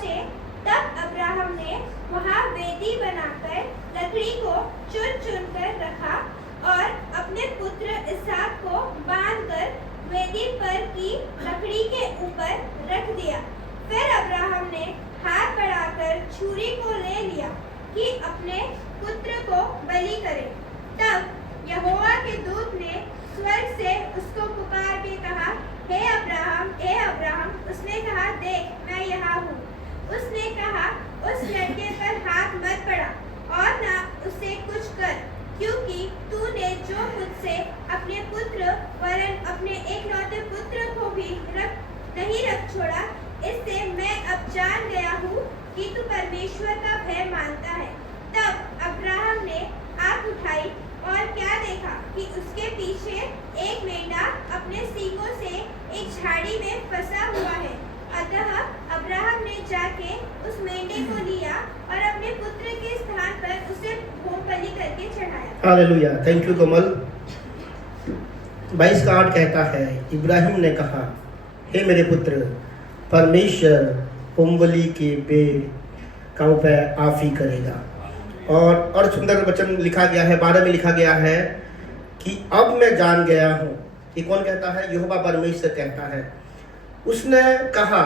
पहुंचे, तब अब्राहम ने वहां वेदी बनाकर लकड़ी को चुन चुन कर रखा और अपने पुत्र इसहाक को बांधकर वेदी पर की लकड़ी के ऊपर रख दिया। फिर अब्राहम ने हाथ बढ़ाकर छुरी को ले लिया कि अपने पुत्र को बलि करे। तब यहोवा के दूत ने स्वर्ग से उसको पुकार के कहा, हे अब्राहम। उसने कहा, देख, मैं यहाँ हूँ। उसने कहा, उस लड़के पर हाथ मत बढ़ा और ना उसे कुछ कर, क्योंकि तूने जो मुझसे अपने पुत्र वरन अपने एकलौते पुत्र को भी नहीं रख छोड़ा, इससे मैं अब जान गया हूँ कि तू परमेश्वर का भय मानता है। तब अब्राहम ने आँख उठाई और क्या देखा कि उसके पीछे एक मेंढा अपने सींगों से एक झाड़ी में फंसा हुआ है। अतः अब्राहम ने जाके उस मेंढे को लिया और अपने पुत्र के स्थान पर उसे होम बलि करके चढ़ाया। हालेलुया, थैंक यू कमल। 22 का 8 कहता है, इब्राहिम ने कहा, हे मेरे पुत्र, परमेश्वर होमबलि के पेड़ का उपाय आप ही करेगा। और सुंदर वचन लिखा गया है, 12 में लिखा गया है कि अब मैं जान गया हूँ। ये कौन कहता है? यहोवा परमेश्वर कहता है। उसने कहा,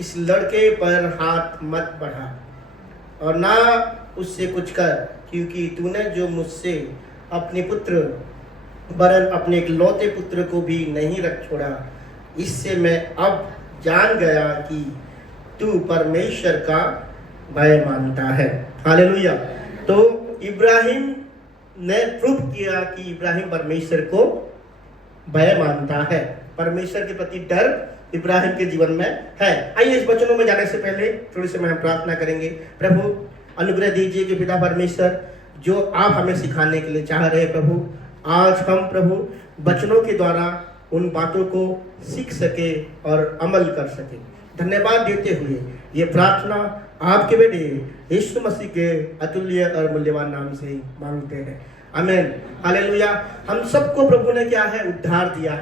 इस लड़के पर हाथ मत बढ़ा और ना उससे कुछ कर, क्योंकि तूने जो मुझसे अपने पुत्र वरन अपने इकलौते पुत्र को भी नहीं रख छोड़ा, इससे मैं अब जान गया कि तू परमेश्वर का भय मानता है। हालेलुया। तो इब्राहिम ने प्रूव किया कि इब्राहिम परमेश्वर को भय मानता है। परमेश्वर के प्रति डर इब्राहिम के जीवन में है। आइए इस वचनों में जाने से पहले थोड़ी सी हम प्रार्थना करेंगे। प्रभु अनुग्रह दीजिए कि पिता परमेश्वर, जो आप हमें सिखाने के लिए चाह रहे हैं प्रभु, आज हम प्रभु वचनों के द्वारा उन बातों को सीख सके और अमल कर सके। धन्यवाद देते हुए ये प्रार्थना आपके बेटे यीशु मसीह के अतुल्य और मूल्यवान नाम से मांगते हैं, आमीन। हालेलुया। हम सबको प्रभु ने क्या है? उद्धार दिया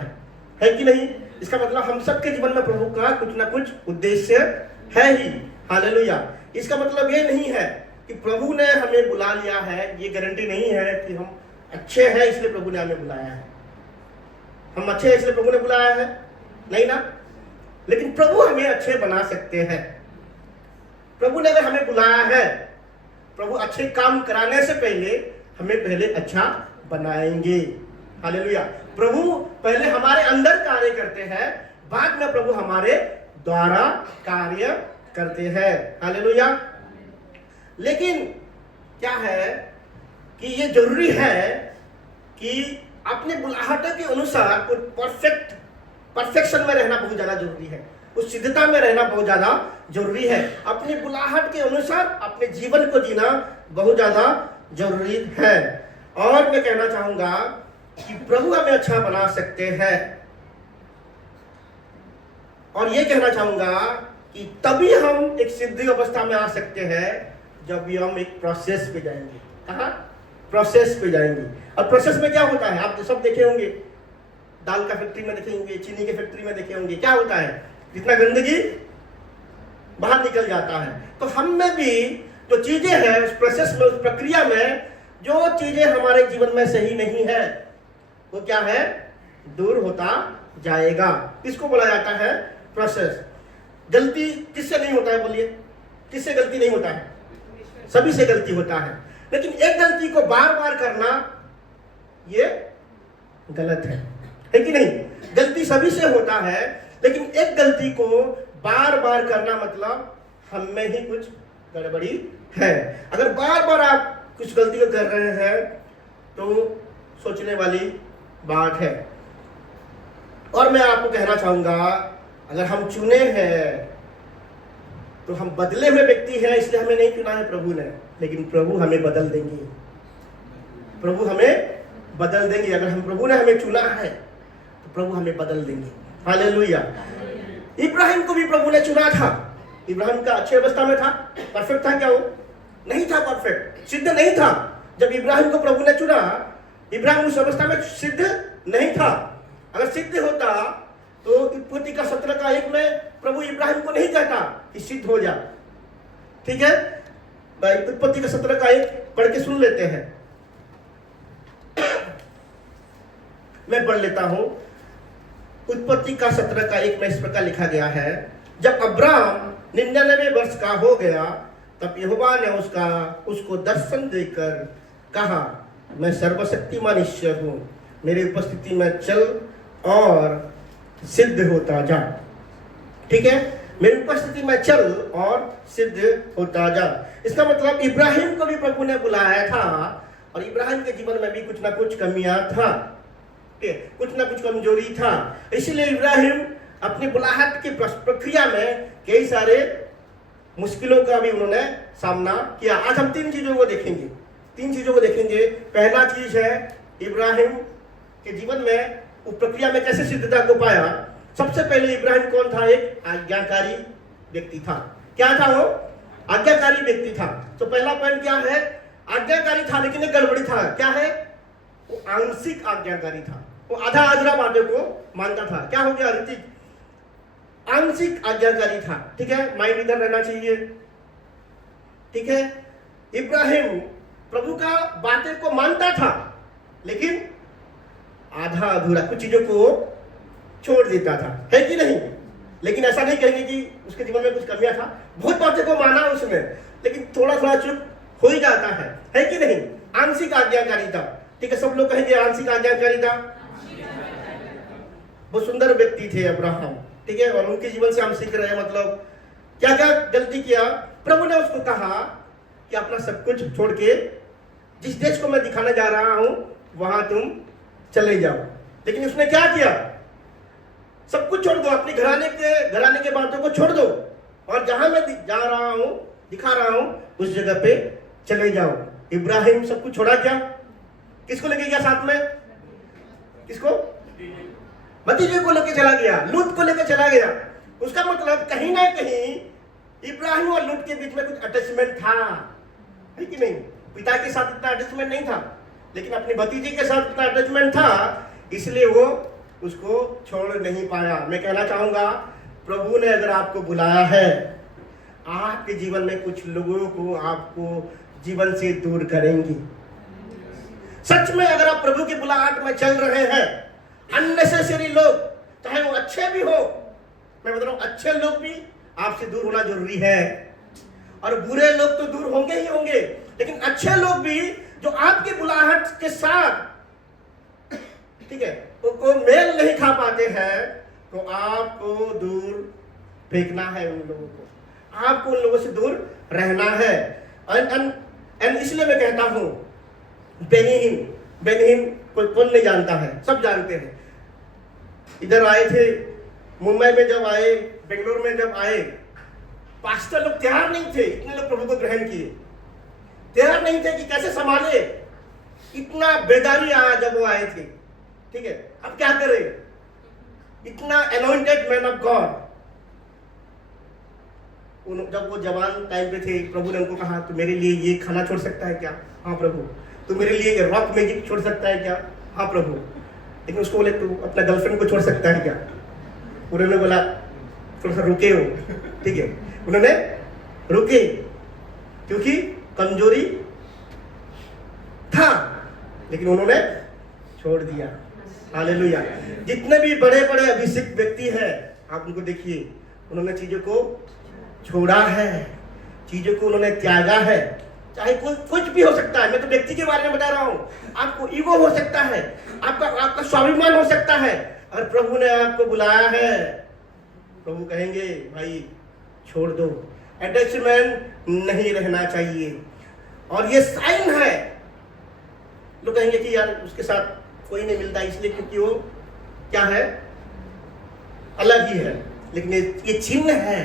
है कि नहीं? इसका मतलब हम सबके जीवन में प्रभु का कुछ ना कुछ उद्देश्य है ही। हालेलुया। इसका मतलब ये नहीं है कि प्रभु ने हमें बुला लिया है, ये गारंटी नहीं है कि हम अच्छे हैं इसलिए प्रभु ने हमें बुलाया है। हम अच्छे हैं इसलिए प्रभु ने बुलाया है? नहीं ना। लेकिन प्रभु हमें अच्छे बना सकते हैं। प्रभु ने अगर हमें बुलाया है, प्रभु अच्छे काम कराने से पहले हमें पहले अच्छा बनाएंगे। हालेलुया। प्रभु पहले हमारे अंदर कार्य करते हैं, बाद में प्रभु हमारे द्वारा कार्य करते हैं। हालेलुया। लेकिन क्या है कि ये जरूरी है कि अपने बुलाहट के अनुसार परफेक्शन में रहना बहुत ज्यादा जरूरी है, उस सिद्धता में रहना बहुत ज्यादा जरूरी है। अपनी बुलाहट के अनुसार अपने जीवन को जीना बहुत ज्यादा जरूरी है। और मैं कहना चाहूंगा कि प्रभु हमें अच्छा बना सकते हैं, और ये कहना चाहूंगा कि तभी हम एक सिद्धि अवस्था में आ सकते हैं जब भी हम एक प्रोसेस पे जाएंगे। कहाँ? प्रोसेस पे जाएंगे। और प्रोसेस में क्या होता है? आप सब देखे होंगे, दाल का फैक्ट्री में देखे होंगे, चीनी के फैक्ट्री में देखे होंगे। क्या होता है? जितना गंदगी बाहर निकल जाता है। तो हम में भी जो चीजें हैं, उस प्रोसेस में, उस प्रक्रिया में जो चीजें हमारे जीवन में सही नहीं है, वो क्या है? दूर होता जाएगा। इसको बोला जाता है प्रोसेस। गलती किससे नहीं होता है? बोलिए, किससे गलती नहीं होता है? सभी से गलती होता है। लेकिन एक गलती को बार बार करना ये गलत है कि नहीं? गलती सभी से होता है, लेकिन एक गलती को बार बार करना मतलब हम में ही कुछ गड़बड़ी है। अगर बार बार आप कुछ गलती कर रहे हैं तो सोचने वाली बात है। और मैं आपको कहना चाहूंगा, अगर हम चुने हैं तो हम बदले हुए व्यक्ति हैं, इसलिए हमें नहीं चुना है प्रभु ने, लेकिन प्रभु हमें बदल देंगे। प्रभु हमें बदल देंगे। अगर हम प्रभु ने हमें चुना है तो प्रभु हमें बदल देंगे। हालेलुया। इब्राहिम को भी प्रभु ने चुना था। इब्राहिम का अच्छी अवस्था में था, परफेक्ट था क्या? वो नहीं था परफेक्ट, सिद्ध नहीं था। जब इब्राहिम को प्रभु ने चुना, इब्राहिम उस अवस्था में सिद्ध नहीं था। अगर सिद्ध होता तो उत्पत्ति का 17 में प्रभु इब्राहिम को नहीं कहता कि सिद्ध हो जा। ठीक है, उत्पत्ति का 17 पढ़ के सुन लेते हैं। मैं पढ़ लेता हूं। उत्पत्ति का 17 में इस प्रकार लिखा गया है, जब अब्राम 99 वर्ष का हो गया तब यहोवा ने उसको दर्शन देकर कहा, मैं सर्वशक्तिमान ईश्वर हूं, मेरी उपस्थिति में चल और सिद्ध होता जा। ठीक है, मेरी उपस्थिति में चल और सिद्ध होता जा। इसका मतलब इब्राहिम को भी प्रभु ने बुलाया था और इब्राहिम के जीवन में भी कुछ ना कुछ कमियां था, कुछ ना कुछ कमजोरी था। इसलिए इब्राहिम अपनी बुलाहट की प्रक्रिया में कई सारे मुश्किलों का भी उन्होंने सामना किया। आज हम 3 चीजों को देखेंगे। पहला चीज है इब्राहिम के जीवन में उस प्रक्रिया में कैसे सिद्धता को पाया। सबसे पहले इब्राहिम कौन था? एक आज्ञाकारी व्यक्ति था। क्या था वो? आज्ञाकारी व्यक्ति था। तो पहला पॉइंट क्या है? आज्ञाकारी था, लेकिन एक गड़बड़ी था। क्या है? वो आंशिक आज्ञाकारी था। वो आधा आधरा बातों को मानता था। क्या हो गया ऋतिक? आंशिक आज्ञाकारी था। ठीक है, माइंड इधर रहना चाहिए। ठीक है, इब्राहिम प्रभु का बातें को मानता था, लेकिन आधा अधूरा कुछ चीजों को छोड़ देता था, है कि नहीं? लेकिन ऐसा नहीं कहेंगे कि उसके जीवन में कुछ कमियां था। बहुत बातें को माना उसने, लेकिन थोड़ा थोड़ा चुप हो ही जाता है कि नहीं? आंशिक आज्ञाकारी था। ठीक है, सब लोग कहेंगे आंशिक आज्ञाकारी था। बहुत सुंदर व्यक्ति थे अब्राहम। ठीक है, और उनके जीवन से हम सीख रहे हैं, मतलब क्या क्या गलती किया। प्रभु ने उसको कहा कि अपना सब कुछ छोड़ के जिस देश को मैं दिखाने जा रहा हूं वहां तुम चले जाओ। लेकिन उसने क्या किया? सब कुछ छोड़ दो, अपनी घराने के बातों को छोड़ दो, और जहां मैं जा रहा हूं, दिखा रहा हूं, उस जगह पे चले जाओ। इब्राहिम सब कुछ छोड़ा। क्या? किसको लेके गया साथ में? किसको? भतीजे को लेके चला गया, लूत को लेके चला गया। उसका मतलब कहीं ना कहीं इब्राहिम और लूत के बीच में कुछ अटैचमेंट था, है कि नहीं? पिता के साथ इतना अटैचमेंट नहीं था, लेकिन अपने भतीजे के साथ इतना अटैचमेंट था, इसलिए वो उसको छोड़ नहीं पाया। मैं कहना चाहूंगा, प्रभु ने अगर आपको बुलाया है, आपके जीवन में कुछ लोगों को आपको जीवन से दूर करेंगे। सच में अगर आप प्रभु की बुलाहट में चल रहे हैं, अननेसेसरी लोग, चाहे वो अच्छे भी हो, मैं बता रहा हूं अच्छे लोग भी आपसे दूर होना जरूरी है, और बुरे लोग तो दूर होंगे ही होंगे, लेकिन अच्छे लोग भी जो आपकी बुलाहट के साथ, ठीक है, उनको मेल नहीं खा पाते हैं, तो आपको दूर फेंकना है उन लोगों को, आपको उन लोगों से दूर रहना है। इसलिए मैं कहता हूं, बेनिहीन कोई कौन नहीं जानता है, सब जानते हैं। इधर आए थे, मुंबई में जब आए, बेंगलोर में जब आए, पास्टर लोग तैयार नहीं थे, इतने लोग प्रभु को ग्रहण किए, तैयार नहीं थे कि कैसे संभाले। इतना बेदारी आया जब वो आए थे। ठीक है, अब क्या करें? इतना अनॉइंटेड मैन ऑफ गॉड, जब वो जवान टाइम पे थे, प्रभु ने उनको कहा, तो मेरे लिए ये खाना छोड़ सकता है क्या? हाँ प्रभु। तो मेरे लिए रॉक म्यूजिक छोड़ सकता है क्या? हाँ प्रभु। लेकिन उसको बोले, तू अपना गर्लफ्रेंड को छोड़ सकता है क्या? उन्होंने बोला, थोड़ा सा रुके हो। ठीक है, उन्होंने रुके, क्योंकि कमजोरी था, लेकिन उन्होंने छोड़ दिया। हालेलुया। जितने भी बड़े बड़े अभिषेक व्यक्ति हैं, आप उनको देखिए, उन्होंने चीजों को छोड़ा है, चीजों को उन्होंने त्यागा है। चाहे कुछ भी हो सकता है, मैं तो व्यक्ति के बारे में बता रहा हूं। आपको ईगो हो सकता है, आपका स्वाभिमान हो सकता है, और प्रभु ने आपको बुलाया है, प्रभु कहेंगे भाई छोड़ दो, अटैचमेंट नहीं रहना चाहिए। और ये साइन है। लोग कहेंगे कि यार उसके साथ कोई नहीं मिलता, इसलिए क्योंकि वो क्या है, अलग ही है। लेकिन ये चिन्ह है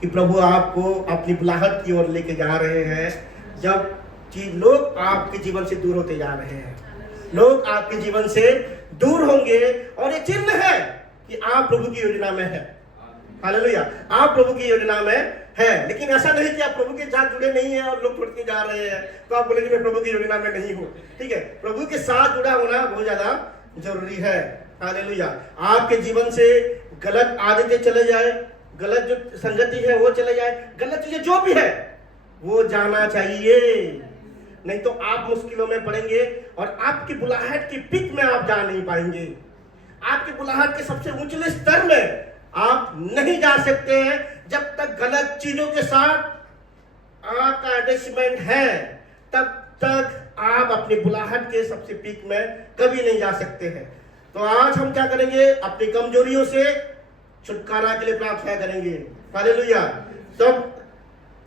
कि प्रभु आपको अपनी बुलाहट की ओर लेके जा रहे हैं। जब लोग आपके जीवन से दूर होते जा रहे हैं, लोग आपके जीवन से दूर होंगे, और ये चिन्ह है कि आप प्रभु की योजना में है। हालेलुया, आप प्रभु की योजना में है। लेकिन ऐसा नहीं कि आप प्रभु के साथ जुड़े नहीं हैं और लोग छोड़ के जा रहे हैं, तो आप बोलेंगे मैं प्रभु की योजना में नहीं हूं। ठीक है, प्रभु के साथ जुड़ा होना बहुत ज्यादा जरूरी है। हालेलुया। आपके जीवन से गलत आदतें चले जाए, गलत जो संगति है वो चले जाए, गलत चीजें जो भी है वो जाना चाहिए, नहीं तो आप मुश्किलों में पड़ेंगे और आपकी बुलाहट की पिक में आप जा नहीं पाएंगे। आपकी बुलाहट के सबसे ऊंचे स्तर में आप नहीं जा सकते हैं जब तक गलत चीजों के साथ आपका अटैचमेंट है, तब तक आप अपनी बुलाहट के सबसे पीक में कभी नहीं जा सकते हैं। तो आज हम क्या करेंगे, अपनी कमजोरियों से छुटकारा के लिए प्रार्थना करेंगे। हालेलुया। सब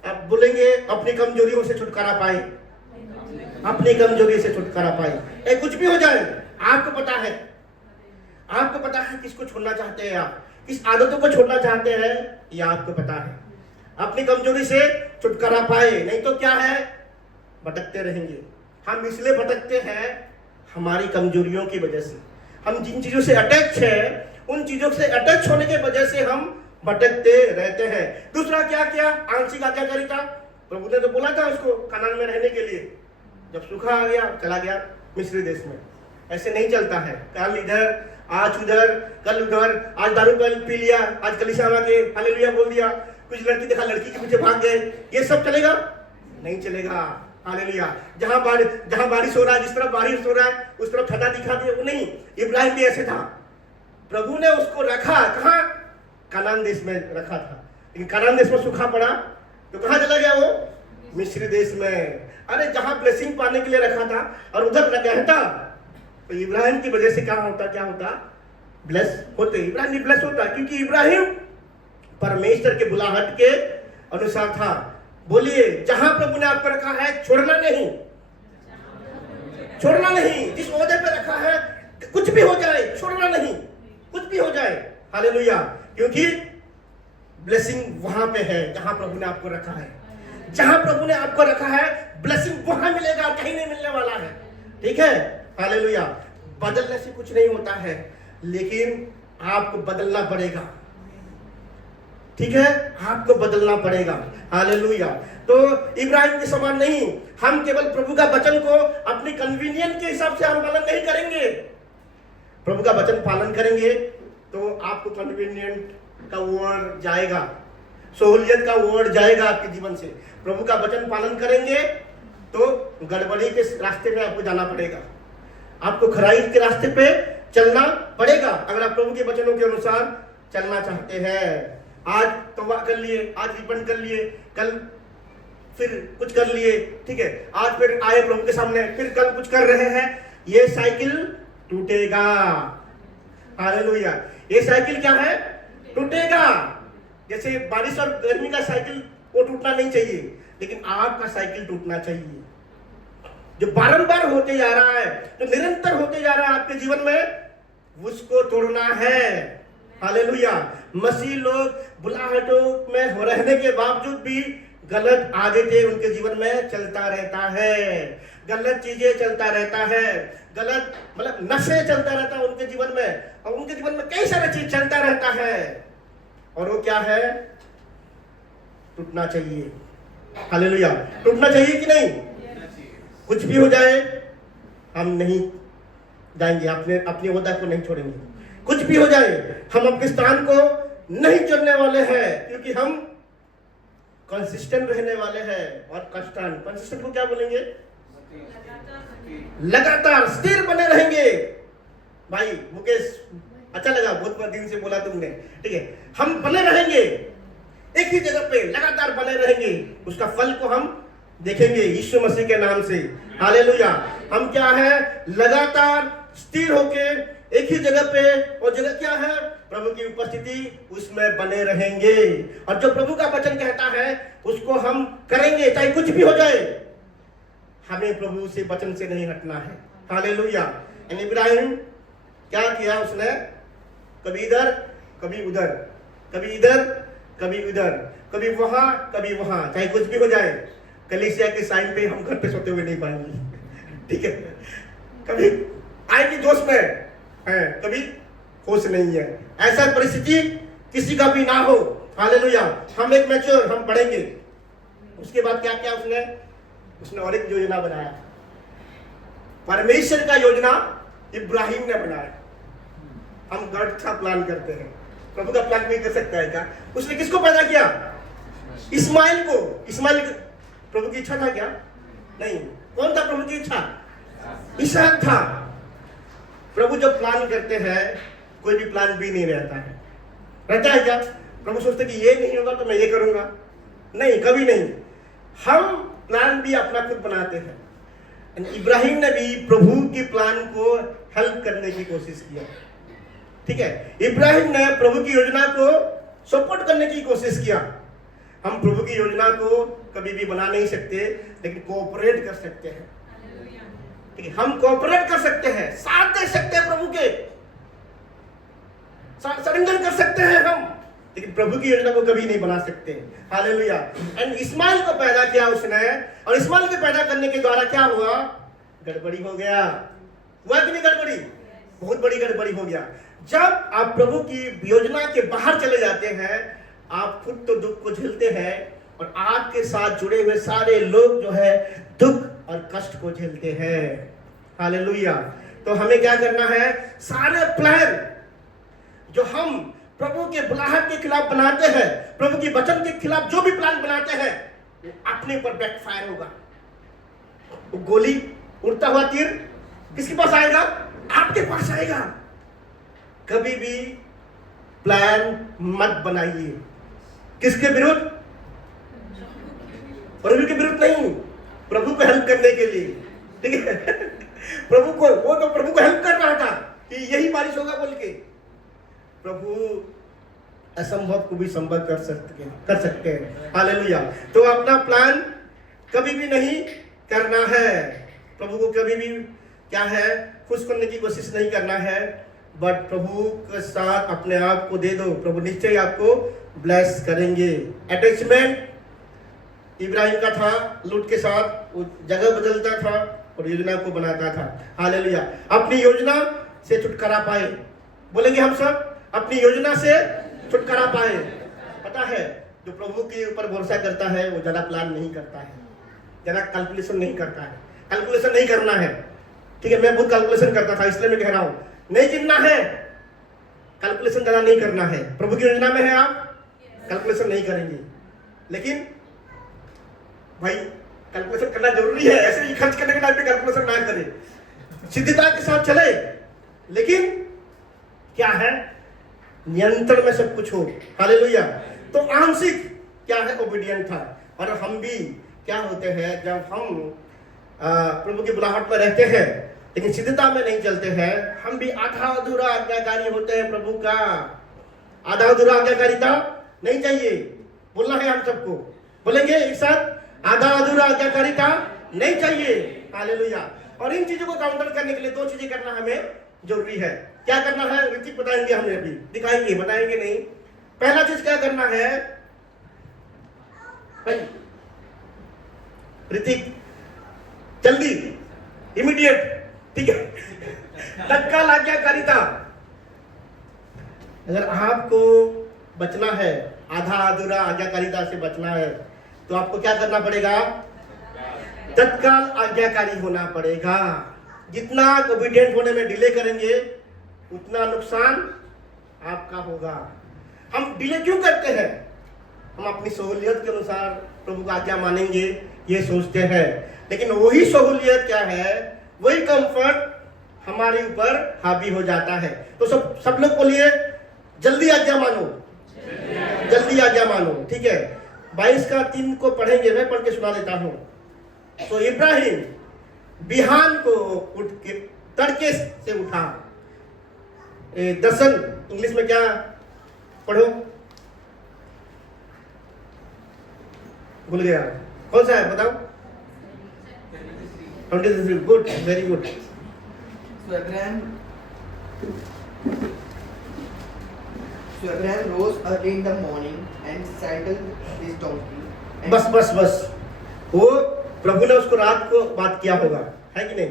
अब बोलेंगे अपनी कमजोरियों से छुटकारा पाए, अपनी कमजोरी से छुटकारा पाए। कुछ भी हो जाए, आपको पता है, आपको पता है किसको छोड़ना चाहते हैं, आप किस आदतों को छोड़ना चाहते हैं, ये आपको पता है। अपनी कमजोरी से छुटकारा पाए, नहीं तो क्या है, भटकते रहेंगे। हम इसलिए भटकते हैं हमारी कमजोरियों की वजह से। हम जिन चीजों से अटैच है, उन चीजों से अटैच होने की वजह से हम भटकते रहते हैं। दूसरा क्या किया, आंशिक आज्ञाकारी था। प्रभु ने तो बोला था उसको कनान में रहने के लिए, जब सूखा आ गया चला गया मिस्र देश में। ऐसे नहीं चलता है, कल इधर आज उधर, कल उधर, आज दारू पी लिया, आज कलीसिया में के हालेलुया बोल दिया, कुछ लड़की देखा लड़की के पीछे भाग गए, ये सब चलेगा? नहीं चलेगा। हालेलुया। जहां बारिश हो रहा है, जिस तरफ बारिश हो रहा है उस तरफ छटा दिखा दे, वो नहीं। इब्राहिम भी ऐसे था, प्रभु ने उसको रखा कहां, कनान देश में रखा था, लेकिन कनान देश में सूखा पड़ा तो कहां चला गया वो, मिस्र देश में। अरे जहां ब्लेसिंग पाने के लिए रखा था और उधर रहता, तो इब्राहिम की वजह से क्या होता, ब्लेस होते। इब्राहिम नहीं ब्लेस होता, क्योंकि इब्राहिम परमेश्वर के बुलाहट के अनुसार था। बोलिए, जहां प्रभु ने आपको रखा है छोड़ना नहीं, छोड़ना नहीं। जिस ओहदे पे रखा है कुछ भी हो जाए छोड़ना नहीं, कुछ भी हो जाए। हालेलुया। क्योंकि ब्लेसिंग वहां पे है जहां प्रभु ने आपको रखा है। जहां प्रभु ने आपको रखा है ब्लेसिंग वहां मिलेगा, कहीं नहीं मिलने वाला है। ठीक है। हालेलुया। बदलने से कुछ नहीं होता है, लेकिन आपको बदलना पड़ेगा। ठीक है, आपको बदलना पड़ेगा। हालेलुया। तो इब्राहिम के समान नहीं, हम केवल प्रभु का वचन को अपनी कन्वीनियंस के हिसाब से हम पालन नहीं करेंगे। प्रभु का वचन पालन करेंगे तो आपको कन्वीनियंट का वर्ड जाएगा, सहूलियत का वर्ड जाएगा आपके जीवन से। प्रभु का वचन पालन करेंगे तो गड़बड़ी के रास्ते में आपको जाना पड़ेगा, आपको खराई के रास्ते पे चलना पड़ेगा, अगर आप प्रभु के वचनों के अनुसार चलना चाहते हैं। आज तौबा कर लिए, आज रिपेंट कर लिए, कल फिर कुछ कर लिए, ठीक है, आज फिर आए प्रभु के सामने, फिर कल कुछ कर रहे हैं, ये साइकिल टूटेगा। हालेलुया। ये साइकिल क्या है, टूटेगा। जैसे बारिश और गर्मी का साइकिल वो टूटना नहीं चाहिए, लेकिन आपका साइकिल टूटना चाहिए, जो बारंबार होते जा रहा है, जो निरंतर होते जा रहा है आपके जीवन में, उसको तोड़ना है। हालेलुया। मसीह लोग बुलाहटों में रहने के बावजूद भी गलत आदतें उनके जीवन में चलता रहता है, गलत चीजें चलता रहता है, गलत मतलब नशे चलता रहता है उनके जीवन में, और उनके जीवन में कई सारे चीज चलता रहता है, और वो क्या है, टूटना चाहिए। हालेलुया। टूटना चाहिए कि नहीं? कुछ भी हो जाए हम नहीं जाएंगे, अपने ओहदा को नहीं छोड़ेंगे। कुछ भी हो जाए हम अपने स्थान को नहीं छोड़ने वाले हैं, क्योंकि हम कंसिस्टेंट रहने वाले हैं। और कंसिस्टेंट को क्या बोलेंगे? लगातार स्थिर बने रहेंगे। भाई मुकेश, अच्छा लगा, बहुत दिन से बोला तुमने, ठीक है। हम बने रहेंगे एक ही जगह पे, लगातार बने रहेंगे, उसका फल को हम देखेंगे यीशु मसीह के नाम से। हालेलुया। हम क्या है, लगातार स्थिर होके एक ही जगह पे, और जगह क्या है, प्रभु की उपस्थिति, उसमें बने रहेंगे। और जो प्रभु का वचन कहता है उसको हम करेंगे, चाहे कुछ भी हो जाए। हमें प्रभु से वचन से नहीं हटना है। हालेलुया। इब्राहिम क्या किया, उसने कभी इधर कभी उधर, कभी इधर कभी उधर, कभी वहां कभी वहां, चाहे कुछ भी हो जाए। कलीसिया के साइन पे हम घर पे सोते हुए नहीं पाएंगे, ठीक है। कभी आएगी जोश में है, कभी होश नहीं है। ऐसा परिस्थिति किसी का भी ना हो। हालेलुया। हम एक मैच्योर, हम पढ़ेंगे। उसके बाद क्या क्या उसने और एक योजना बनाया। परमेश्वर का योजना इब्राहिम ने बनाया। हम गॉड का प्लान करते हैं, प्रभु का प्लान नहीं कर सकता है क्या? उसने किसको पैदा किया? इस्माइल को। इस्माइल प्रभु की इच्छा था क्या? नहीं। कौन था प्रभु की इच्छा? इसहाक था। प्रभु जब प्लान करते हैं कोई भी प्लान भी नहीं रहता है। रहता है क्या? प्रभु सोचते कि ये नहीं होगा तो मैं ये करूंगा? नहीं, कभी नहीं। हम प्लान भी अपना खुद बनाते हैं। इब्राहिम ने भी प्रभु की प्लान को हेल्प करने की कोशिश किया। ठीक है, इब्राहिम ने प्रभु की योजना को सपोर्ट करने की कोशिश किया। हम प्रभु की योजना को कभी भी बना नहीं सकते, लेकिन कोऑपरेट कर सकते हैं। ठीक है, हम कोऑपरेट कर सकते हैं, साथ दे सकते हैं, प्रभु के सरेंडर कर सकते हैं हम, लेकिन प्रभु की योजना को कभी नहीं बना सकते। हालेलुया। एंड इस्माइल को पैदा किया उसने, और इस्माइल के पैदा करने के द्वारा क्या हुआ? गड़बड़ी हो गया। हुआ कि नहीं गड़बड़ी? बहुत बड़ी गड़बड़ी हो गया। जब आप प्रभु की योजना के बाहर चले जाते हैं, आप खुद तो दुख को झेलते हैं, और आपके साथ जुड़े हुए सारे लोग जो है दुख और कष्ट को झेलते हैं। हालेलुया। तो हमें क्या करना है? सारे प्लान जो हम प्रभु के बुलाहट के खिलाफ बनाते हैं, प्रभु की वचन के खिलाफ जो भी प्लान बनाते हैं, वो अपने पर बैकफायर होगा। वो गोली, उड़ता हुआ तीर किसके पास आएगा? आपके पास आएगा। कभी भी प्लान मत बनाइए। किसके विरुद्ध? प्रभु के विरुद्ध नहीं, प्रभु को हेल्प करने के लिए। ठीक है, प्रभु को, वो तो प्रभु को हेल्प कर रहा था कि यही बारिश होगा बोल के। प्रभु असंभव को भी संभव कर सकते हैं। हालेलुया। तो अपना प्लान कभी भी नहीं करना है। प्रभु को कभी भी क्या है? खुश करने की कोशिश नहीं करना है, बट प्रभु के साथ अपने आप को दे दो। प्रभु निश्चय आपको ब्लेस करेंगे। अटैचमेंट इब्राहिम का था लूट के साथ, वो जगह बदलता था और योजना को बनाता था। हालेलुया। अपनी योजना से छुटकारा पाए। बोलेंगे हम सब, अपनी योजना से छुटकारा पाए। पता है, जो प्रभु के ऊपर भरोसा करता है वो ज्यादा प्लान नहीं करता है, ज्यादा कैलकुलेशन नहीं करता है। कैलकुलेशन नहीं करना है। ठीक है, मैं बहुत कैलकुलेशन करता था, इसलिए मैं कह रहा हूं नहीं गिनना है, कैलकुलेशन ज्यादा नहीं करना है। प्रभु की योजना में है, आप कैलकुलेशन नहीं करेंगे, लेकिन भाई कैलकुलेशन करना जरूरी है। ऐसे ही खर्च करने के टाइम पे कैलकुलेशन ना करें, सिद्धता के साथ चले, लेकिन क्या है? नियंत्रण में सब कुछ हो। हालेलुया। तो आंशिक क्या है? ओबीडिएंट था। और हम भी क्या होते हैं, जब हम प्रभु की बुलाहट में रहते हैं लेकिन सिद्धता में नहीं चलते हैं, हम भी आधा अधूरा आज्ञाकारी होते हैं प्रभु का। आधा अधूरा आज्ञाकारिता नहीं चाहिए, बोलना है हम सबको। बोलेंगे एक साथ, आधा अधूरा आज्ञाकारिता नहीं चाहिए। हालेलुया। और इन चीजों को काउंटर करने के लिए दो चीजें करना हमें जरूरी है। क्या करना है? ऋतिक बताएंगे, हमें अभी दिखाएंगे, बताएंगे नहीं। पहला चीज क्या करना है भाई? ऋतिक जल्दी, इमीडिएट। ठीक है, तत्काल आज्ञाकारिता। अगर आपको बचना है, आधा अधूरा आज्ञाकारिता से बचना है, तो आपको क्या करना पड़ेगा? तत्काल आज्ञाकारी होना पड़ेगा। जितना ओबीडिएंट होने में डिले करेंगे उतना नुकसान आपका होगा। हम डिले क्यों करते हैं? हम अपनी सहूलियत के अनुसार प्रभु का आज्ञा मानेंगे ये सोचते हैं, लेकिन वही सहूलियत क्या है, वही कंफर्ट हमारे ऊपर हावी हो जाता है। तो सब लोग बोलिए, जल्दी आज्ञा मानो, जल्दी आज्ञा मानो। ठीक है, 22 का 3 को पढ़ेंगे, मैं पढ़ के सुना देता हूं। तो इब्राहिम बिहान को उठ के तड़के से उठा। दर्शन इंग्लिश में क्या पढ़ो? भूल गया, कौन सा है बताओ? 23, good, very good. So Abraham rose early in the morning and saddled his donkey. बस वो प्रभु ने उसको रात को बात किया होगा, है कि नहीं?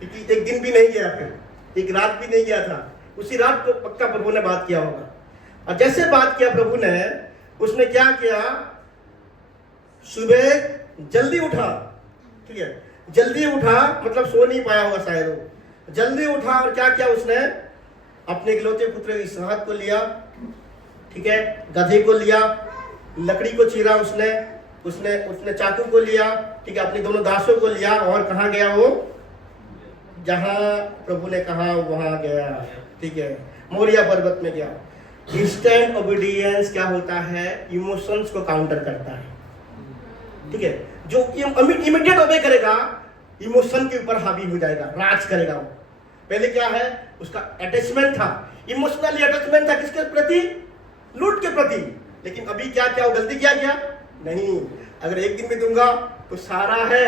क्योंकि एक दिन भी नहीं गया, फिर एक रात भी नहीं गया था, उसी रात को पक्का प्रभु ने बात किया होगा। और जैसे बात किया प्रभु ने, उसने क्या किया? सुबह जल्दी उठा। ठीक है, जल्दी उठा मतलब सो नहीं पाया होगा शायद वो, जल्दी उठा और क्या किया उसने, अपने इकलौते पुत्र इसहाक को लिया, ठीक है, गधे को लिया, लकड़ी को चीरा उसने उसने उसने चाकू को लिया, ठीक है, अपने दोनों दासों को लिया और कहाँ गया वो, जहां प्रभु ने कहा वहां गया, ठीक है, मोरिया पर्वत में गया। इंस्टेंट ओबीडियंस क्या होता है, इमोशंस को काउंटर करता है, ठीक है। जो इमीडिएट ओबे करेगा इमोशन के ऊपर हावी हो जाएगा, राज करेगा वो। पहले क्या है, उसका अटैचमेंट था, इमोशनली अटैचमेंट था किसके प्रति, लूट के प्रति। लेकिन अभी क्या क्या वो गलती क्या किया, नहीं, अगर एक दिन में दूंगा तो सारा है,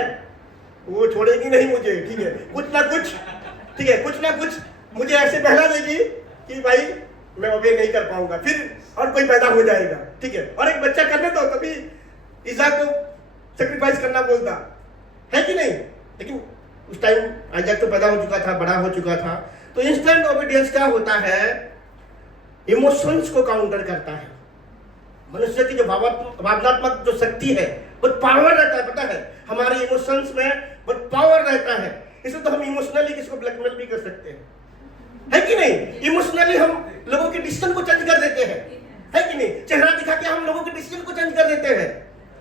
वो छोड़ेगी नहीं मुझे, ठीक है, कुछ ना कुछ, ठीक है, कुछ ना कुछ मुझे ऐसे बहला देगी कि भाई मैं ओबे नहीं कर पाऊंगा, फिर और कोई पैदा हो जाएगा, ठीक है। और एक बच्चा करने दो, तभी इसहाक को सेक्रीफाइस करना बोलता है कि नहीं। लेकिन उस टाइम आइजैक तो पैदा हो चुका था, बड़ा हो चुका था। तो इंस्टेंट ओबीडियंस क्या होता है, इमोशंस को काउंटर करता है। मनुष्य की जो भावनात्मक जो शक्ति है, बहुत पावर रहता है, पता है, हमारे इमोशंस में बहुत पावर रहता है। इसलिए तो हम इमोशनली किसी को ब्लैकमेल भी कर सकते हैं, है कि नहीं। इमोशनली हम लोगों के डिसीजन को चेंज कर देते हैं, है कि नहीं। चेहरा दिखा के हम लोगों के डिसीजन को चेंज कर देते हैं।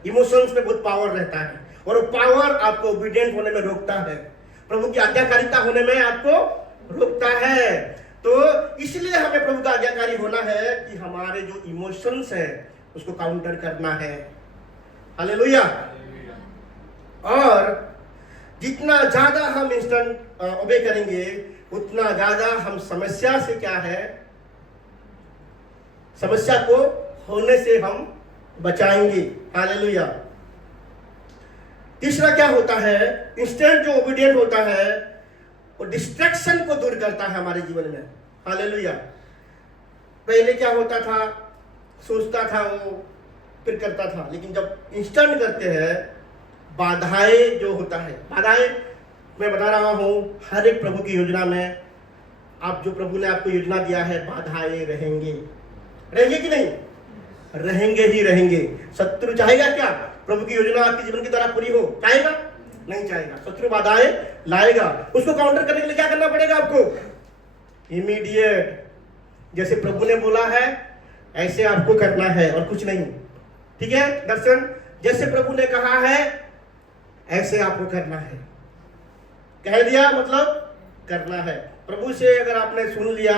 इमोशंस में बहुत पावर रहता है और वो पावर आपको ओबीडिएंट होने में रोकता है, प्रभु की आज्ञाकारिता होने में आपको रोकता है। तो इसलिए हमें प्रभु का आज्ञाकारी होना है कि हमारे जो इमोशंस है उसको काउंटर करना है। हालेलुया। और जितना ज्यादा हम इंस्टेंट ओबे करेंगे उतना ज्यादा हम समस्या से क्या है, समस्या को होने से हम बचाएंगे। हालेलुया। तीसरा क्या होता है, इंस्टेंट जो ओबीडिएंट होता है वो डिस्ट्रैक्शन को दूर करता है हमारे जीवन में। हालेलुया। पहले क्या होता था, सोचता था वो फिर करता था, लेकिन जब इंस्टेंट करते हैं बाधाएं जो होता है, बाधाएं मैं बता रहा हूं, हर एक प्रभु की योजना में आप जो प्रभु ने आपको योजना दिया है, बाधाएं रहेंगे, रहेंगे कि नहीं, रहेंगे ही रहेंगे। शत्रु चाहेगा क्या प्रभु की योजना आपके जीवन की तरह पूरी हो, चाहेगा नहीं चाहेगा, शत्रु बाधाएं लाएगा। उसको काउंटर करने के लिए क्या करना पड़ेगा आपको, इमीडिएट, जैसे प्रभु ने बोला है ऐसे आपको करना है और कुछ नहीं, ठीक है। दर्शन, जैसे प्रभु ने कहा है ऐसे आपको करना है, कह दिया मतलब करना है। प्रभु से अगर आपने सुन लिया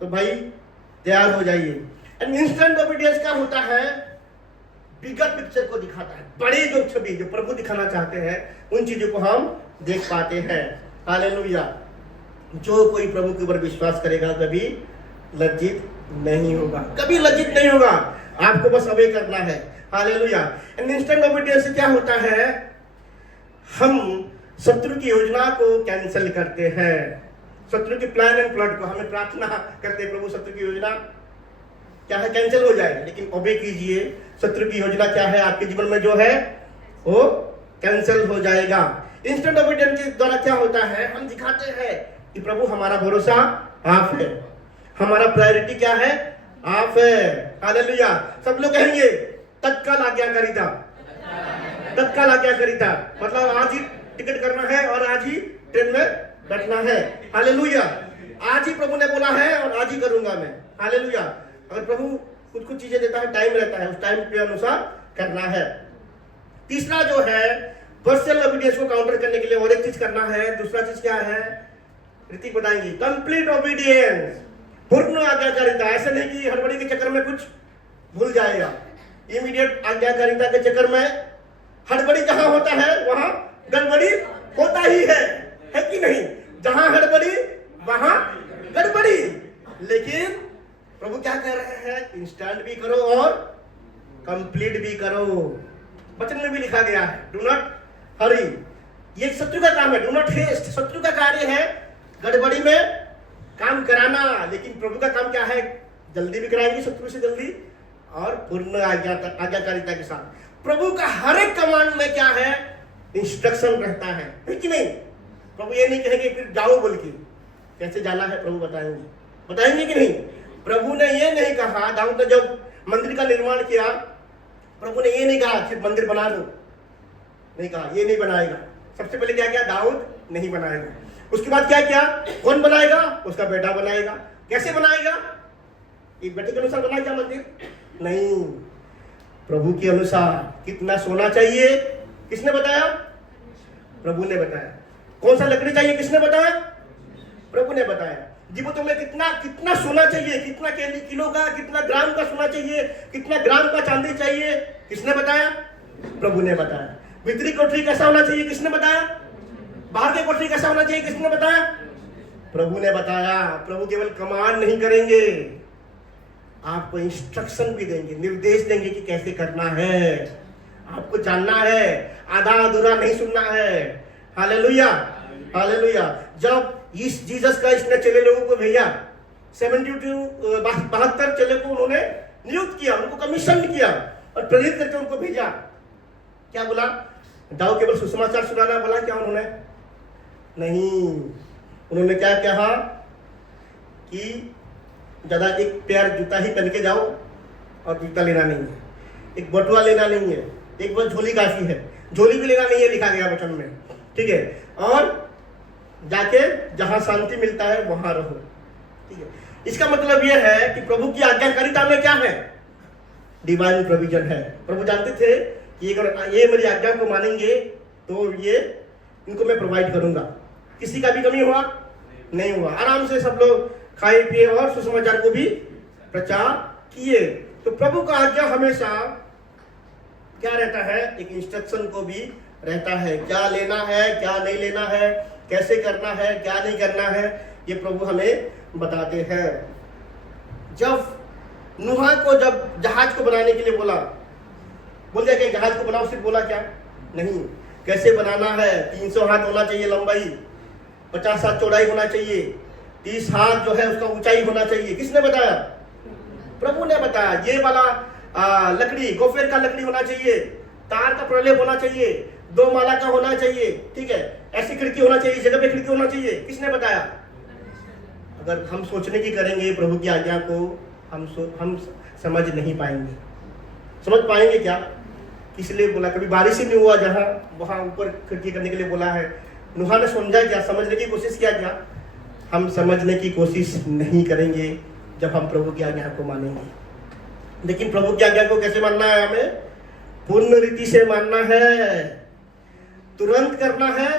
तो भाई तैयार हो जाइए। एंड इंस्टेंट ओबीडियंस क्या होता है, बिगर पिक्चर को दिखाता है, बड़ी जो छवि जो प्रभु दिखाना चाहते हैं उन चीजों को हम देख पाते हैं। हालेलुया। जो कोई प्रभु के ऊपर विश्वास करेगा कभी लज्जित नहीं होगा, कभी लज्जित नहीं होगा, आपको बस अबे करना है। हालेलुया। एंड इंस्टेंट ओबीडियंस से क्या होता है, हम शत्रु की योजना को कैंसिल करते हैं, शत्रु के प्लान एंड प्लॉट को हमें प्रार्थना करते हैं, प्रभु शत्रु की योजना क्या है कैंसिल हो जाए, लेकिन ओबे कीजिए। शत्रु की योजना क्या है आपके जीवन में जो है वो कैंसिल हो जाएगा। इंस्टेंट ओबीडियंस के द्वारा क्या होता है, हम दिखाते हैं कि प्रभु हमारा भरोसा आप है, हमारा प्रायोरिटी क्या है, आप है। हालेलुया। सब लोग कहेंगे तत्काल आज्ञाकारिता, तत्काल आज्ञाकारिता मतलब आज ही टिकट करना है और आज ही ट्रेन में बैठना है। हालेलुया। आज ही प्रभु ने बोला है और आज ही करूंगा मैं। हालेलुया। अगर प्रभु कुछ कुछ चीजें देता है, टाइम रहता है, उस टाइम के अनुसार करना है। तीसरा जो है पर्सनल ओबीडियंस को काउंटर करने के लिए और एक चीज करना है। दूसरा चीज क्या है, ऋतिक बताएंगे, कंप्लीट ओबीडियंस, पूर्ण आज्ञाकारिता। ऐसे नहीं कि हड़बड़ी के चक्कर में कुछ भूल जाएगा, इमीडिएट आज्ञाकारिता के चक्कर में हड़बड़ी जहां होता है वहां गड़बड़ी होता ही है कि नहीं। जहां हड़बड़ी वहां गड़बड़ी। लेकिन प्रभु क्या कह रहे हैं, इंस्टेंट भी करो और कंप्लीट भी करो। वचन में भी लिखा गया है, डू नॉट हरी। ये शत्रु का काम है, डू नॉट हेस्ट। शत्रु का कार्य है गड़बड़ी में काम कराना, लेकिन प्रभु का काम क्या है, जल्दी भी कराएंगे शत्रु से जल्दी और पूर्ण आज्ञाकारिता के साथ। प्रभु का हर एक कमांड में क्या है, इंस्ट्रक्शन रहता है कि नहीं। प्रभु ये नहीं कहेंगे फिर जाओ बोल के, कैसे जाना है प्रभु बताएंगे, बताएंगे कि नहीं। प्रभु ने ये नहीं कहा, दाऊद ने जब मंदिर का निर्माण किया प्रभु ने ये नहीं कहा सिर्फ मंदिर बना दो, नहीं कहा, ये नहीं बनाएगा। सबसे पहले क्या किया, दाऊद नहीं बनाएगा। उसके बाद क्या किया? कौन बनाएगा? उसका बेटा बनाएगा। कैसे बनाएगा? एक बेटे के अनुसार बनाएगा मंदिर? नहीं, प्रभु के अनुसार। कितना सोना चाहिए? किसने बताया? प्रभु ने बताया। कौन सा लकड़ी चाहिए? किसने बताया? प्रभु ने बताया। जीवों में कितना कितना सोना चाहिए? कितना किलो का, कितना ग्राम का सोना चाहिए? कितना ग्राम का चांदी चाहिए? किसने बताया? प्रभु ने बताया। भीतरी कोठरी कैसा होना चाहिए? किसने बताया? बाहर की कोठरी कैसा होना चाहिए? किसने बताया? प्रभु ने बताया। प्रभु केवल कमांड नहीं करेंगे, आपको इंस्ट्रक्शन भी देंगे, निर्देश देंगे कि कैसे करना है। आपको जानना है, आधा अधूरा नहीं सुनना है। Hallelujah, hallelujah. जब इस जीसस का इसने चेले लोगों को भेजा, 72 चेले को उन्होंने नियुक्त किया, उनको कमीशन किया और प्रेरित करके उनको भेजा। क्या बोला? जाओ केवल सुसमाचार सुनाना बोला क्या उन्होंने? नहीं, उन्होंने क्या कहा कि ज्यादा एक पैर जूता ही पहन के जाओ और जूता लेना नहीं है, एक बटुआ लेना नहीं है, एक बस झोली काफी है, झोली भी लेना नहीं है, लिखा गया वचन में, ठीक है। और जाके जहां शांति मिलता है वहां रहो, ठीक है। इसका मतलब यह है कि प्रभु की आज्ञाकारिता में क्या है? डिवाइन प्रोविजन है। प्रभु जानते थे कि अगर ये मेरी आज्ञा को मानेंगे तो ये इनको मैं प्रोवाइड करूंगा। किसी का भी कमी हुआ नहीं हुआ, आराम से सब लोग खाए पिए और सुसमाचार को भी प्रचार किए। तो प्रभु का आज्ञा हमेशा क्या रहता है? एक इंस्ट्रक्शन को भी रहता है, क्या लेना है, क्या नहीं लेना है, कैसे करना है, क्या नहीं करना है, ये प्रभु हमें बताते हैं। जब नूह को जब जहाज को बनाने के लिए बोला, बोल दिया कि जहाज को बनाओ, सिर्फ बोला क्या? नहीं, कैसे बनाना है? 300 हाथ होना चाहिए लंबाई, 50 हाथ चौड़ाई होना चाहिए, 30 हाथ जो है उसका ऊंचाई होना चाहिए। किसने बताया? प्रभु ने बताया। ये वाला लकड़ी, गोफेर का लकड़ी होना चाहिए, तार का प्रलेप होना चाहिए, 2 माला का होना चाहिए, ठीक है। ऐसी खिड़की होना चाहिए, जगह पे खिड़की होना चाहिए। किसने बताया? अगर हम सोचने की करेंगे प्रभु की आज्ञा को, हम समझ नहीं पाएंगे। समझ पाएंगे क्या? इसलिए बोला, कभी बारिश ही नहीं हुआ जहां वहां ऊपर खिड़की करने के लिए बोला है। नूह ने समझा क्या? समझने की कोशिश किया क्या? हम समझने की कोशिश नहीं करेंगे जब हम प्रभु की आज्ञा को मानेंगे। लेकिन प्रभु की आज्ञा को कैसे मानना है? हमें पूर्ण रीति से मानना है, तुरंत करना है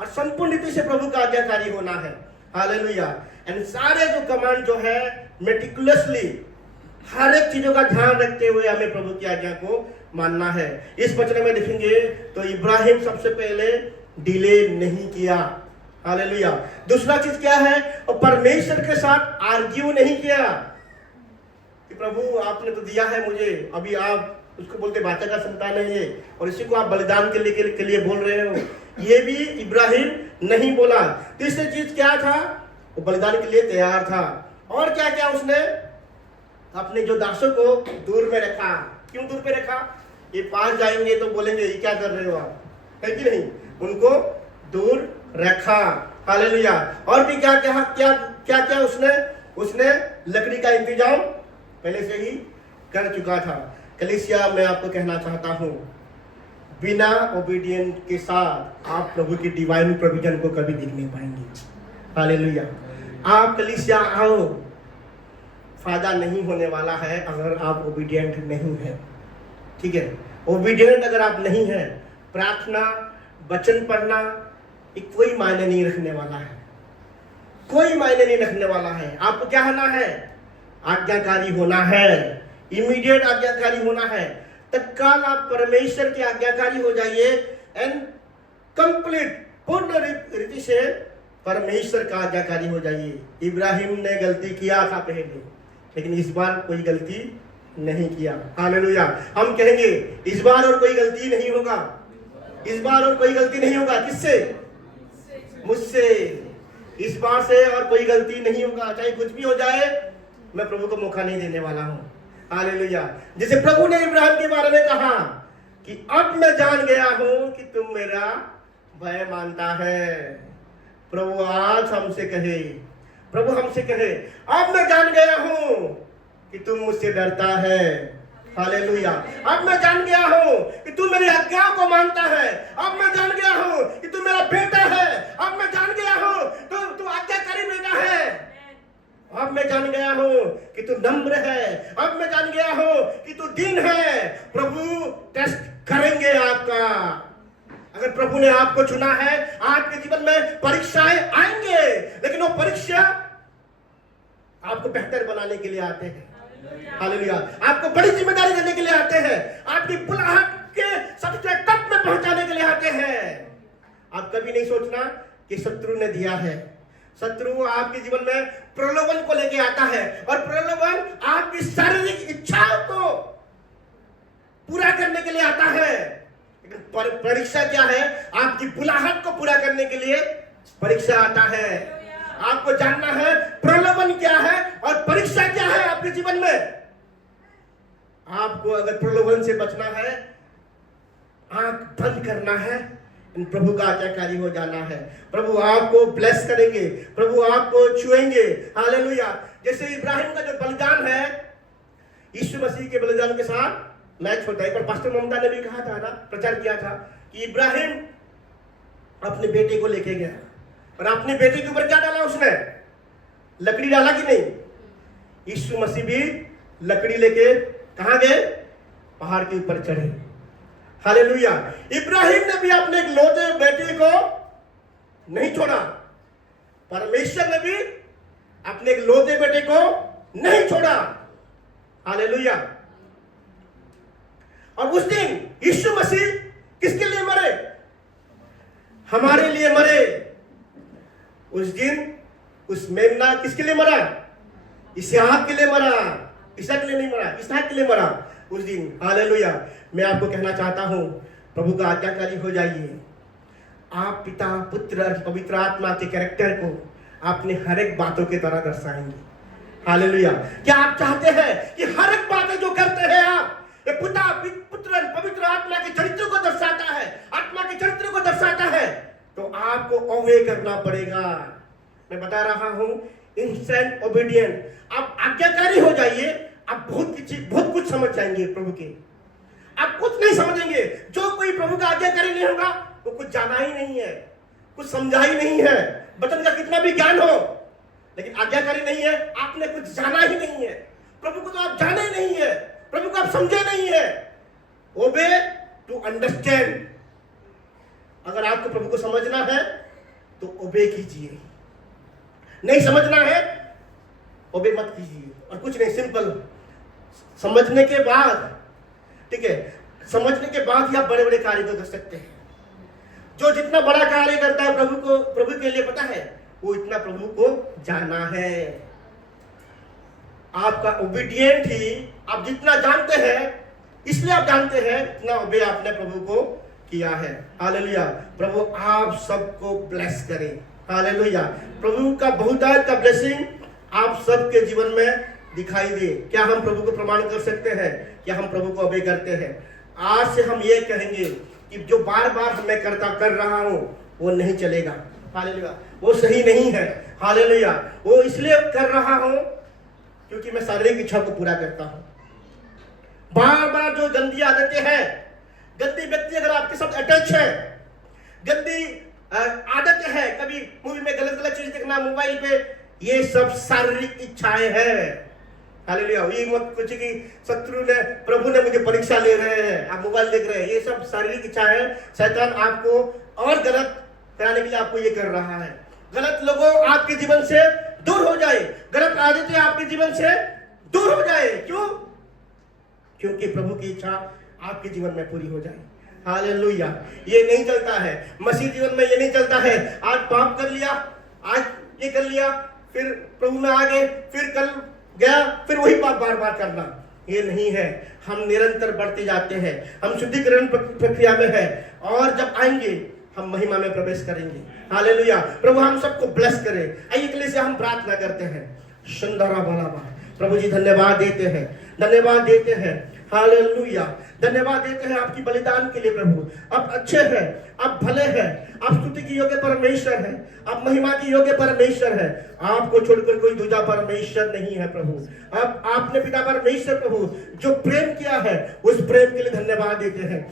और संपूर्ण रीति से प्रभु का आज्ञाकारी होना है। हालेलुया। एंड सारे जो कमांड जो है मेटिकुलसली हर एक चीजों का ध्यान रखते हुए हमें प्रभु की आज्ञा को मानना है। इस वचन में देखेंगे तो इब्राहिम सबसे पहले डिले नहीं किया। हालेलुया। दूसरा चीज क्या है? और परमेश्वर के साथ आर्ग्यू नहीं किया कि प्रभु आपने तो दिया है मुझे, अभी आप उसको बोलते बाचा का संतान है ये, और इसी को आप बलिदान के लिए बोल रहे हो, ये भी इब्राहिम नहीं बोला। तीसरी चीज क्या था? वो बलिदान के लिए तैयार था। और क्या क्या उसने? अपने जो दासों को दूर में रखा। क्यों दूर पे रखा? ये पास जाएंगे तो बोलेंगे ये क्या कर रहे हो आप, है कि नहीं? उनको दूर रखा। हालेलुया। और भी क्या क्या क्या क्या क्या उसने लकड़ी का इंतजाम पहले से ही कर चुका था। कलीसिया मैं आपको कहना चाहता हूं, बिना ओबीडिएंट के साथ आप प्रभु की डिवाइन प्रोविजन को कभी देख नहीं पाएंगे। हालेलुया। आप कलीसिया आओ, फायदा नहीं होने वाला है अगर आप ओबीडिएंट नहीं है, ठीक है। ओबीडिएंट अगर आप नहीं है, प्रार्थना वचन पढ़ना एक कोई मायने नहीं रखने वाला है, कोई मायने नहीं रखने वाला है। आपको क्या होना है? आज्ञाकारी होना है, इमीडिएट आज्ञाकारी होना है। तत्काल आप परमेश्वर के आज्ञाकारी हो जाइए एंड कंप्लीट पूर्ण रीति से परमेश्वर का आज्ञाकारी हो जाइए। इब्राहिम ने गलती किया था पहले, लेकिन इस बार कोई गलती नहीं किया। हालेलुया। हम कहेंगे इस बार और कोई गलती नहीं होगा, इस बार और कोई गलती नहीं होगा। किससे? मुझसे। इस बार से और कोई गलती नहीं होगा, चाहे कुछ भी हो जाए, मैं प्रभु को मौका नहीं देने वाला हूं। हालेलुया। जैसे प्रभु ने इब्राहिम के बारे में कहा कि अब मैं जान गया हूं कि तुम मेरा भय मानता है। प्रभु आज हमसे कहे, प्रभु हमसे कहे, अब मैं जान गया हूं कि तुम मुझसे डरता है। हालेलुया। अब मैं जान गया हूँ कि तू मेरी आज्ञाओं को मानता है। अब मैं जान गया हूँ कि तू मेरा बेटा है। अब मैं जान गया हूँ तू आज्ञाकारी बेटा है। अब मैं जान गया हूँ कि तू नम्र है। अब मैं जान गया हूँ कि तू दीन है। प्रभु टेस्ट करेंगे आपका। अगर प्रभु ने आपको चुना है, आपके जीवन में परीक्षाएं आएंगे, लेकिन वो परीक्षा आपको बेहतर बनाने के लिए आते हैं। हालेलुया। आपको बड़ी जिम्मेदारी देने के लिए आते हैं। आपकी बुलाहट के सबसे टॉप में पहुंचाने के लिए आते हैं। आप कभी नहीं सोचना कि शत्रु ने दिया है। शत्रु आपके जीवन में प्रलोभन को लेके आता है, और प्रलोभन आपकी शारीरिक इच्छाओं को पूरा करने के लिए आता है। लेकिन परीक्षा क्या है? आपकी बुलाहट को पूरा करने के लिए परीक्षा आता है। आपको जानना है प्रलोभन क्या है और परीक्षा क्या है आपके जीवन में। आपको अगर प्रलोभन से बचना है, आंख बंद करना है, प्रभु का आज्ञाकारी हो जाना है। प्रभु आपको ब्लेस करेंगे, प्रभु आपको छुएंगे। हालेलुया। जैसे इब्राहिम का जो बलिदान है, यीशु मसीह के बलिदान के साथ मैच होता है। पर पास्टर ममता ने भी कहा था ना, प्रचार किया था कि इब्राहिम अपने बेटे को लेके गया, और अपने बेटे के ऊपर क्या डाला उसने? लकड़ी डाला कि नहीं? यीशु मसीह भी लकड़ी लेके कहां गए? पहाड़ के ऊपर चढ़े। हालेलुया। इब्राहिम ने भी अपने इकलौते बेटे को नहीं छोड़ा। परमेश्वर ने भी अपने इकलौते बेटे को नहीं छोड़ा। हालेलुया। और उस दिन यीशु मसीह किसके लिए मरे? हमारे लिए मरे। उस दिन उस मेमना किसके लिए मरा? इसहाक के लिए मरा। इसहाक के लिए नहीं मरा, इसहाक के लिए मरा उस दिन। हालेलुया। मैं आपको कहना चाहता हूं, प्रभु का आज्ञाकारी हो जाइए। आप पिता, पुत्र और पवित्र आत्मा के कैरेक्टर को आपने हर एक बातों की तरह दर्शाएंगे। हालेलुया। क्या आप चाहते हैं कि हर एक बातें जो करते हैं आप, ये पिता, पुत्र, पवित्र आत्मा के चरित्र को दर्शाता है, आत्मा के चरित्र को दर्शाता है, तो आपको ओबे करना पड़ेगा। मैं बता रहा हूं, इंस्टेंट ओबीडिएंट। आप आज्ञाकारी हो जाइए, आप बहुत कुछ समझ जाएंगे प्रभु के। आप कुछ नहीं समझेंगे। जो कोई प्रभु का आज्ञाकारी नहीं होगा, वो कुछ जाना ही नहीं है, कुछ समझा ही नहीं है। वचन का कितना भी ज्ञान हो, लेकिन आज्ञाकारी नहीं है, आपने कुछ जाना ही नहीं है। प्रभु को तो आप जाने ही नहीं है, प्रभु को आप समझे नहीं है। ओबे टू अंडरस्टैंड। अगर आपको प्रभु को समझना है तो ओबे कीजिए, नहीं समझना है ओबे मत कीजिए। और कुछ नहीं, सिंपल समझने के बाद, ठीक है, समझने के बाद ही आप बड़े बड़े कार्य कर सकते हैं। जो जितना बड़ा कार्य करता है प्रभु के लिए, पता है, वो इतना प्रभु को जाना है। आपका ओबीडिएंट ही, आप जितना जानते हैं, इसलिए आप जानते हैं, इतना ओबे आपने प्रभु को किया है। हालेलुया। प्रभु आप सबको ब्लेस करे। हालेलुया। प्रभु का बहुतायत का ब्लेसिंग आप सबके जीवन में दिखाई दे। क्या हम प्रभु को प्रमाण कर सकते हैं? क्या हम प्रभु को ओबे करते हैं? आज से हम ये कहेंगे कि जो बार बार मैं कर रहा हूं, वो नहीं चलेगा। हालेलुया। वो सही नहीं है। हालेलुया। वो इसलिए कर रहा हूं क्योंकि मैं शारीरिक इच्छा को पूरा करता हूं। बार बार जो गंदी आदतें हैं, गंदी व्यक्ति अगर आपके साथ अटैच है, गंदी आदतें हैं, कभी मूवी में गलत चीज देखना, मोबाइल पे, ये सब शारीरिक इच्छाएं हैं। हालेलुया। ये मत कुछ कि शत्रु ने, प्रभु ने मुझे परीक्षा ले रहे हैं, आप मोबाइल देख रहे हैं, ये सब शारीरिक इच्छा है। शैतान आपको और गलत कराने के लिए आपको ये कर रहा है। गलत लोगों आपके जीवन से दूर हो जाए, गलत आदतें आपके जीवन से दूर हो जाए। क्यों? क्योंकि प्रभु की इच्छा आपके जीवन में पूरी हो जाए। हालेलुया। ये नहीं चलता है मसीह जीवन में, ये नहीं चलता है आज पाप कर लिया, आज ये कर लिया, फिर प्रभु में आ गए, फिर कल गया, फिर वही पाप बार बार करना। ये नहीं है। हम निरंतर बढ़ते जाते हैं, हम शुद्धिकरण प्रक्रिया में है, और जब आएंगे हम महिमा में प्रवेश करेंगे। हालेलुया। प्रभु हम सबको ब्लेस करे। आइए के लिए से हम प्रार्थना करते हैं। सुंदरा बाला प्रभु जी धन्यवाद देते हैं, धन्यवाद देते हैं। हालेलुया। धन्यवाद देते हैं आपकी बलिदान के लिए प्रभु। आप अच्छे हैं, आप भले हैं, आप स्तुति की योग्य परमेश्वर हैं, आप महिमा की योग्य परमेश्वर हैं। आपको छोड़कर कोई दूसरा परमेश्वर नहीं है प्रभु। अब आपने पिता परमेश्वर प्रभु जो प्रेम किया है उस प्रेम के लिए धन्यवाद देते हैं।